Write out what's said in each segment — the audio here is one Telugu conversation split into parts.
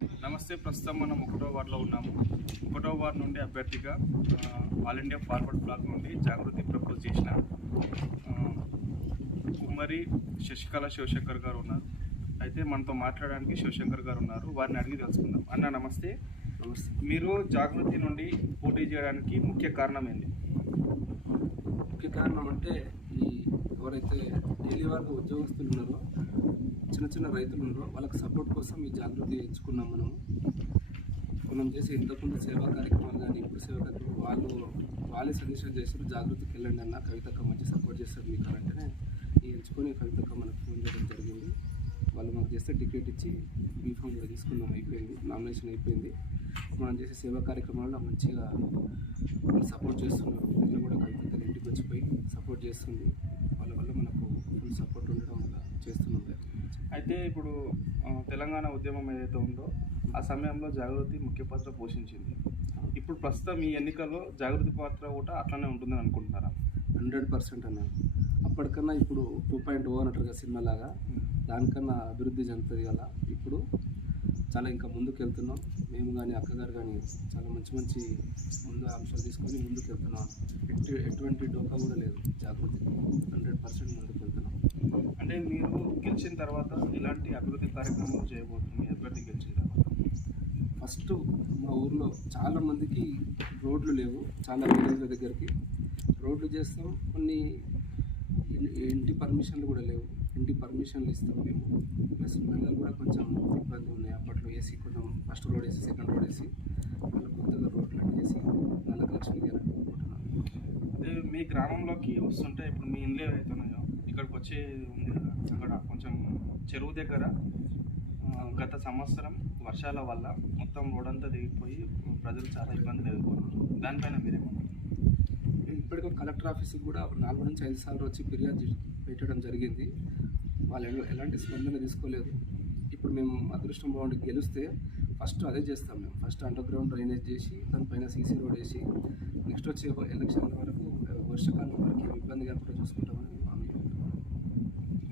నమస్తే. ప్రస్తుతం మనం 1వ వార్డులో ఉన్నాము. 1వ వార్డు నుండి అభ్యర్థిగా ఆల్ ఇండియా ఫార్వర్డ్ బ్లాక్ నుండి జాగృతి ప్రపోజ్ చేసిన కుమ్మరి శశికళ శివశంకర్ గారు ఉన్నారు. అయితే మనతో మాట్లాడడానికి శివశంకర్ గారు ఉన్నారు. వారిని అడిగి తెలుసుకుందాం. అన్న నమస్తే. నమస్తే. మీరు జాగృతి నుండి పోటీ చేయడానికి ముఖ్య కారణం ఏంటి? ముఖ్య కారణం అంటే ఎవరైతే డైలీ వర్క్ ఉద్యోగస్తులు ఉన్నారో, చిన్న చిన్న రైతులు ఉన్నారో వాళ్ళకి సపోర్ట్ కోసం ఈ జాగృతి ఎంచుకున్నాం. మనం చేసే ఇంతకుముందు సేవా కార్యక్రమాలు కానీ ఇప్పుడు సేవా కార్యక్రమాలు వాళ్ళే సజెషన్ చేశారు, జాగృతికి వెళ్ళండి అన్న, కవితక్క మంచి సపోర్ట్ చేస్తారు మీకు అంటేనే ఎంచుకొని కవితక్క మనకు ఫోన్ చేయడం జరిగింది. వాళ్ళు మాకు చేస్తే టికెట్ ఇచ్చి బీఫామ్ కూడా తీసుకున్నాం, అయిపోయింది, నామినేషన్ అయిపోయింది. మనం చేసే సేవా కార్యక్రమాల్లో మంచిగా వాళ్ళు సపోర్ట్ చేస్తున్నారు. వీళ్ళు కూడా కవితక్క ఇంటికి వచ్చిపోయి సపోర్ట్ చేస్తుంది. వాళ్ళ వల్ల మనకు ఫుల్ సపోర్ట్ ఉండడం వల్ల చేస్తున్నాం. అయితే ఇప్పుడు తెలంగాణ ఉద్యమం ఏదైతే ఉందో ఆ సమయంలో జాగృతి ముఖ్య పాత్ర పోషించింది. ఇప్పుడు ప్రస్తుతం ఈ ఎన్నికల్లో జాగృతి పాత్ర కూడా అట్లానే ఉంటుందని అనుకుంటున్నారా? 100% అన్న. అప్పటికన్నా ఇప్పుడు 2.0 అన్నట్టుగా సినిమా లాగా దానికన్నా అభివృద్ధి చెందుతుంది కదా. ఇప్పుడు చాలా ఇంకా ముందుకు వెళ్తున్నాం. మేము కానీ అక్కగారు కానీ చాలా మంచి మంచి ముందు అంశాలు తీసుకొని ముందుకు వెళ్తున్నాం. ఎటువంటి డోకా కూడా లేదు. జాగృతి 100% ముందుకు వెళ్తున్నాం. అంటే మీరు గెలిచిన తర్వాత ఇలాంటి అభివృద్ధి కార్యక్రమాలు చేయబోతుంది మీ అభ్యర్థి గెలిచిన తర్వాత? ఫస్ట్ మా ఊర్లో చాలామందికి రోడ్లు లేవు. చాలా విలేజ్ల దగ్గరికి రోడ్లు చేస్తాం. కొన్ని ఇంటి పర్మిషన్లు కూడా లేవు. ఇంటి పర్మిషన్లు ఇస్తాం మేము. ప్లస్ పిల్లలు కూడా కొంచెం ఇబ్బంది ఉన్నాయి. అప్పట్లో ఏసీ కొంచెం ఫస్ట్ రోడ్ వేసి సెకండ్ రోడ్ వేసి మళ్ళీ కొత్తగా రోడ్లు అన్నీ వేసి 4 లక్షలు ఇవ్వాలనుకుంటున్నాను. అదే మీ గ్రామంలోకి వస్తుంటే ఇప్పుడు మీ ఇండ్లు ఏవైతే ఉన్నాయో ఇక్కడికి వచ్చే ఉంది కదా, అక్కడ కొంచెం చెరువు దగ్గర గత సంవత్సరం వర్షాల వల్ల మొత్తం రోడ్ అంతా దిగిపోయి ప్రజలు చాలా ఇబ్బందులు ఎదుర్కొన్నారు. దానిపైన మీరేమన్నారు? ఇప్పటికీ కలెక్టర్ ఆఫీస్కి కూడా 4 నుంచి 5 సార్లు వచ్చి ఫిర్యాదు పెట్టడం జరిగింది. వాళ్ళు ఎలాంటి స్పందన తీసుకోలేదు. ఇప్పుడు మేము అదృష్టం బాగుండి గెలిస్తే ఫస్ట్ అదే చేస్తాం. మేము ఫస్ట్ అండర్ గ్రౌండ్ డ్రైనేజ్ చేసి దానిపైన సీసీ రోడ్ వేసి నెక్స్ట్ వచ్చే ఎలక్షన్ల వరకు వర్షాకాలం వరకు ఏమి ఇబ్బంది కాకుండా చూసుకుంటామని మేము హామీ.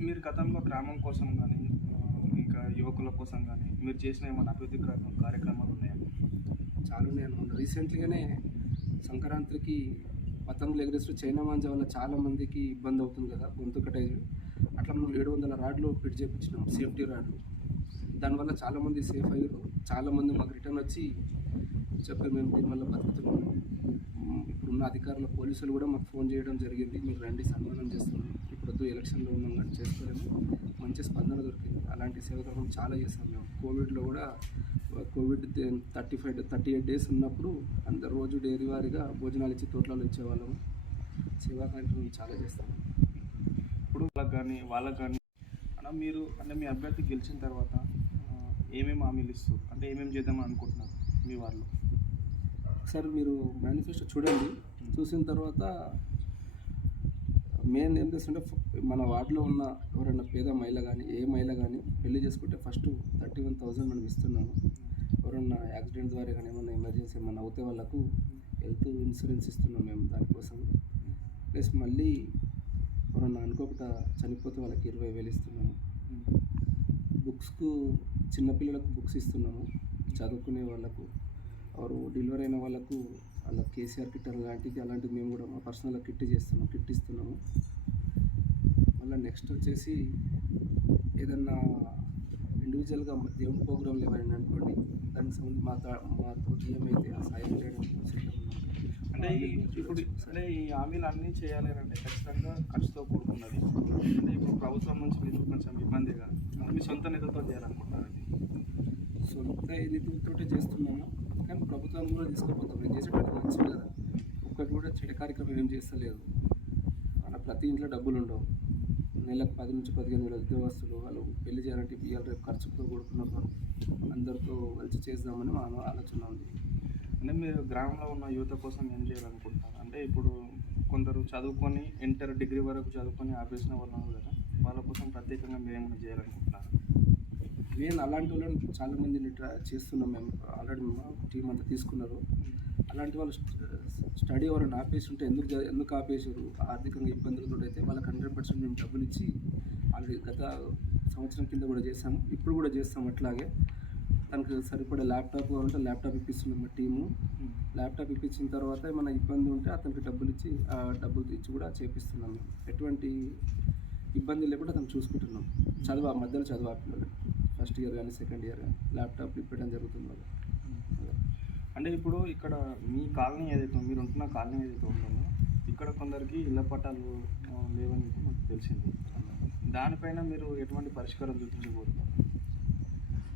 మీరు గతంలో గ్రామం కోసం కానీ ఇంకా యువకుల కోసం కానీ మీరు చేసిన ఏమైనా అభివృద్ధి కార్యక్రమాలు ఉన్నాయా? చాలా ఉన్నాయి. రీసెంట్గానే సంక్రాంతికి పతంగులు ఎగరేస్తూ చైనా మాంజా వల్ల చాలామందికి ఇబ్బంది అవుతుంది కదా, గొంతు కట్టేది. అట్లా మనం 700 రాడ్లు ఫిట్ చేయించినాం, సేఫ్టీ రాడ్లు. దానివల్ల చాలామంది సేఫ్ అయ్యారు. చాలామంది మాకు రిటర్న్ వచ్చి చెప్పి మేము దీనివల్ల బతుకుతున్నాము. ఇప్పుడున్న అధికారుల పోలీసులు కూడా మాకు ఫోన్ చేయడం జరిగింది, మీరు రండి సన్మానం చేస్తున్నాం. ఇప్పుడు ఎలక్షన్లో ఉన్నాం కానీ చేసుకోలేము. మంచి స్పందన దొరికింది. అలాంటి సేవకార్యం చాలా చేస్తాం మేము. కోవిడ్లో కూడా కోవిడ్ 38 డేస్ ఉన్నప్పుడు అందరు రోజు డైరీ వారీగా భోజనాలు ఇచ్చి తోటలలో ఇచ్చేవాళ్ళము. సేవా కార్యక్రమం చాలా చేస్తాం. ఇప్పుడు వాళ్ళకి కానీ అన్న మీరు అంటే మీ అభ్యర్థి గెలిచిన తర్వాత ఏమేమి హామీలు ఇస్తారు, అంటే ఏమేమి చేద్దామని అనుకుంటున్నారు మీ వాళ్ళు? ఒకసారి మీరు మేనిఫెస్టో చూడండి. చూసిన తర్వాత మెయిన్ ఏం చేస్తుంటే మన వార్డులో ఉన్న ఎవరైనా పేద మహిళ కానీ ఏ మహిళ కానీ పెళ్లి చేసుకుంటే ఫస్ట్ 31,000 మనం ఇస్తున్నాము. ఎవరన్నా యాక్సిడెంట్ ద్వారా కానీ ఏమన్నా ఎమర్జెన్సీ ఏమన్నా అవుతే వాళ్ళకు హెల్త్ ఇన్సూరెన్స్ ఇస్తున్నాం మేము దానికోసం. ప్లస్ మళ్ళీ ఎవరన్నా అనుకోకుండా చనిపోతే వాళ్ళకి 20,000 ఇస్తున్నాము. బుక్స్కు చిన్నపిల్లలకు బుక్స్ ఇస్తున్నాము. చదువుకునే వాళ్ళకు ఎవరు డెలివరీ అయిన వాళ్ళకు వాళ్ళ కేసీఆర్ కిట్ అలాంటిది మేము కూడా మా పర్సనల్గా కిట్ ఇస్తున్నాము. మళ్ళీ నెక్స్ట్ వచ్చేసి ఏదన్నా ఇండివిజువల్గా దేవుని ప్రోగ్రాంలు ఏమైనా అనుకోండి, దానికి మాతో ఏమైతే ఆ సాయం చేయడం అంటే ఇప్పుడు అంటే ఈ హామీలు అన్నీ చేయాలి అంటే ఖచ్చితంగా ఖర్చుతో కూడుకున్నది. అంటే ఇప్పుడు ప్రభుత్వం నుంచి మీరు కొంచెం ఇబ్బందిగా మీ సొంత నిధులతో చేయాలనుకుంటున్నారు? సొంత నిధులతో చేస్తున్నాము, కానీ ప్రభుత్వం కూడా తీసుకుపోతాం. నేను చేసేటప్పుడు మంచిది కదా, ఒక్కటి కూడా చెడు కార్యక్రమం ఏం చేస్తలేదు. అలా ప్రతి ఇంట్లో డబ్బులు ఉండవు. నెలకు 10 నుంచి 15 వేల ఉద్యోగస్తులు వాళ్ళు పెళ్లి చేయాలంటే ఇవాళ రేపు ఖర్చుతో కూడుకున్నప్పుడు అందరితో కలిసి చేద్దామని మా ఆలోచన ఉంది. అంటే మీరు గ్రామంలో ఉన్న యువత కోసం ఏం చేయాలనుకుంటున్నారు? అంటే ఇప్పుడు కొందరు చదువుకొని డిగ్రీ వరకు చదువుకొని ఆపేసిన వాళ్ళు ఉన్నారు కదా, వాళ్ళ కోసం ప్రత్యేకంగా మీరు ఏమైనా చేయాలనుకుంటున్నారు? నేను అలాంటి వాళ్ళని చాలామందిని చేస్తున్నాం. మేము ఆల్రెడీ మా టీం అంతా తీసుకున్నారు. అలాంటి వాళ్ళు స్టడీ ఎవరైనా ఆపేసి ఉంటే ఎందుకు ఆపేసారు, ఆర్థికంగా ఇబ్బందులతో అయితే వాళ్ళకి 100% మేము డబ్బులు ఇచ్చి ఆల్రెడీ గత సంవత్సరం కింద కూడా చేసాము, ఇప్పుడు కూడా చేస్తాం. అట్లాగే తనకు సరిపడే ల్యాప్టాప్ కావాలంటే ల్యాప్టాప్ ఇప్పిస్తున్నాం మా టీము. ల్యాప్టాప్ ఇప్పించిన తర్వాత ఏమైనా ఇబ్బంది ఉంటే అతనికి డబ్బులు ఇచ్చి ఆ డబ్బులు ఇచ్చి కూడా చేపిస్తున్నాం మేము. ఎటువంటి ఇబ్బంది లేకుండా అతను చూసుకుంటున్నాం. మధ్యలో చదువు ఆపిల్లలు ఫస్ట్ ఇయర్ కానీ సెకండ్ ఇయర్ కానీ ల్యాప్టాప్లు ఇప్పడం జరుగుతుంది వాళ్ళు. అంటే ఇప్పుడు ఇక్కడ మీ కాలనీ ఏదైతే మీరు ఉంటున్న కాలనీ ఏదైతే ఉంటుందో ఇక్కడ కొందరికి ఇళ్ల పట్టాలు లేవని మాకు తెలిసింది. దానిపైన మీరు ఎటువంటి పరిష్కారం చూపించబోతున్నారు?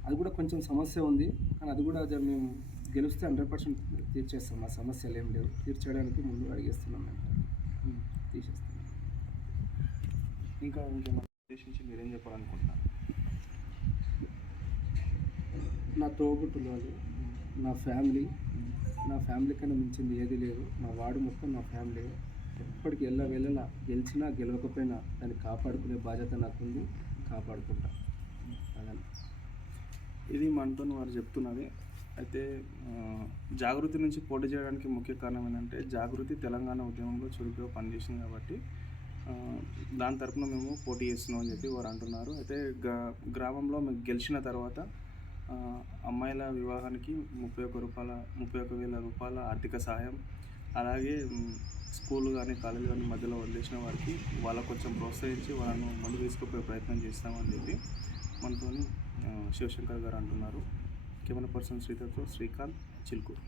అది కూడా కొంచెం సమస్య ఉంది, కానీ అది కూడా మేము గెలిస్తే 100% తీర్చేస్తాం. ఆ సమస్యలు ఏం లేవు, తీర్చడానికి ముందు అడిగేస్తున్నాం మేము, తీసేస్తాం. ఇంకేమైనా ఉద్దేశించి మీరేం చెప్పాలనుకుంటున్నారు? నా తోబుట్టులు వాళ్ళు, నా ఫ్యామిలీ కన్నా మించింది ఏది లేదు. నా వాడు మొత్తం నా ఫ్యామిలీ. ఎప్పటికీ వెళ్ళలా గెలిచినా గెలవకపోయినా దాన్ని కాపాడుకునే బాధ్యత నాకుంది, కాపాడుకుంటా. అదని ఇది మనతో వారు చెప్తున్నది. అయితే జాగృతి నుంచి పోటీ చేయడానికి ముఖ్య కారణం ఏంటంటే జాగృతి తెలంగాణ ఉద్యమంలో చురుకుగా పనిచేసింది కాబట్టి దాని తరఫున మేము పోటీ చేస్తున్నాం అని చెప్పి వారు అంటున్నారు. అయితే గ్రామంలో మేము గెలిచిన తర్వాత అమ్మాయిల వివాహానికి 31,000 రూపాయల ఆర్థిక సహాయం, అలాగే స్కూల్ కానీ కాలేజ్ కానీ మధ్యలో వదిలేసిన వారికి వాళ్ళకు కొంచెం ప్రోత్సహించి వాళ్ళను ముందుకు తీసుకుపోయే ప్రయత్నం చేస్తామని చెప్పి మనతో శివశంకర్ గారు అంటున్నారు. Camera person Srikanth, Chilukuru.